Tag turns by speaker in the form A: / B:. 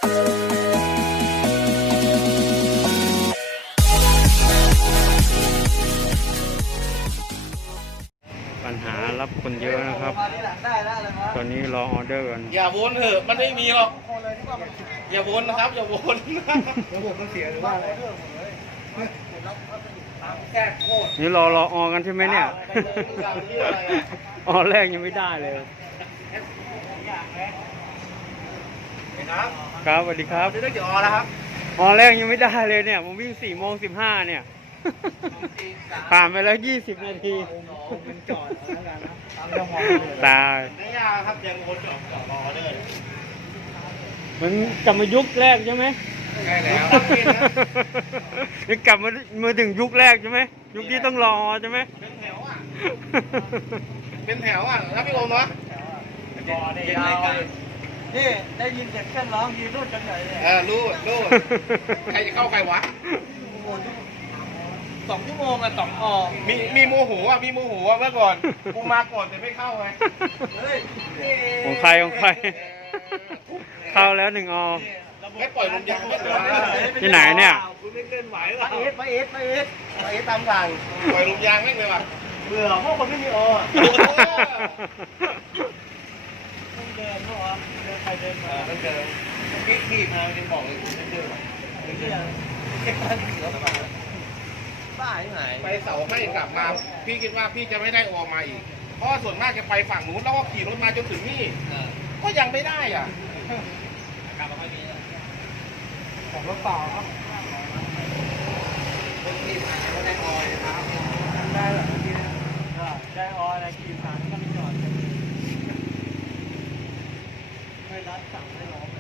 A: ปัญหารับคนเยอะนะครับ ตอนนี้รอออเดอร์กัน
B: อย่าวนเถอะมันไม่มีหรอกอย่าวนนะครับอย่าวน
C: ระบบมันเสียหรือว่าอะไร
B: แค่โคตร
A: นี่รอออกันใช่ไหมเนี่ยออแรกยังไม่ได้เลย
B: ครับ
A: ครับสวัสดีครับ
B: นี่ต้องกี่ออแล้วครับ
A: ออแรกยังไม่ได้เลยเนี่ยผมวิ่ง4:15เนี่ย ผ่านไปแล้ว20 นาที
C: มันจอดแล้วกันนะ
A: ตาย
B: ไม่ยากครับยังวนจอดออเดอร์
A: มันกลับมายุคแรกใช่ไหม
B: ใช่แล้ว
A: นี่กลับมาถึงยุคแรกใช่ไหมยุคที่ต้องรอใช่ไหม
B: เป็นแถวอ่ะเป็นแถวอ่ะแล้วพี่โอมวะ
C: นี่ได้ยินเสียงเส้นร้องยืนรูดกันใหญ่เลย
B: รูดใครจะเข้าใครวะ
C: 2 ชั่วโมงอะ2 อ
B: มีโมโหอ่ะมีโมโหอ่ะเมื่อก่อนกูมาก่อนแต่ไม่เข้าไง
A: ของใครเข้าแล้ว1 อ
B: ไม่ปล่อยลมยางไม่เหรอ
A: ที่ไหนเนี่ย
C: คุณไม่เกินไหวหรอไปเอสตามสั่ง
B: ปล่อยลมยางแม่งเลยว่ะ
C: เบื่อพวกคนไม่มีอต้องเดินเพราะว่าเดินไปเดินมาต้องเดินขี่มาจะบอกเลยคุณไม่เดินเก็บบ้านขี่รถมาบ้าที่ไหน
B: ไปเสาให้กลับมาพี่คิดว่าพี่จะไม่ได้ออกมาอีกเพราะส่วนมากจะไปฝั่งนู้นแล้วก็ขี่รถมาจนถึงนี่ก็ยังไม่ได้อ่ะ
C: ของรถต่อครับได้เหรอได้ออยอะไรกี่ครั้งก็ไม่จอดไม่รัดสั่งไม่ร้อง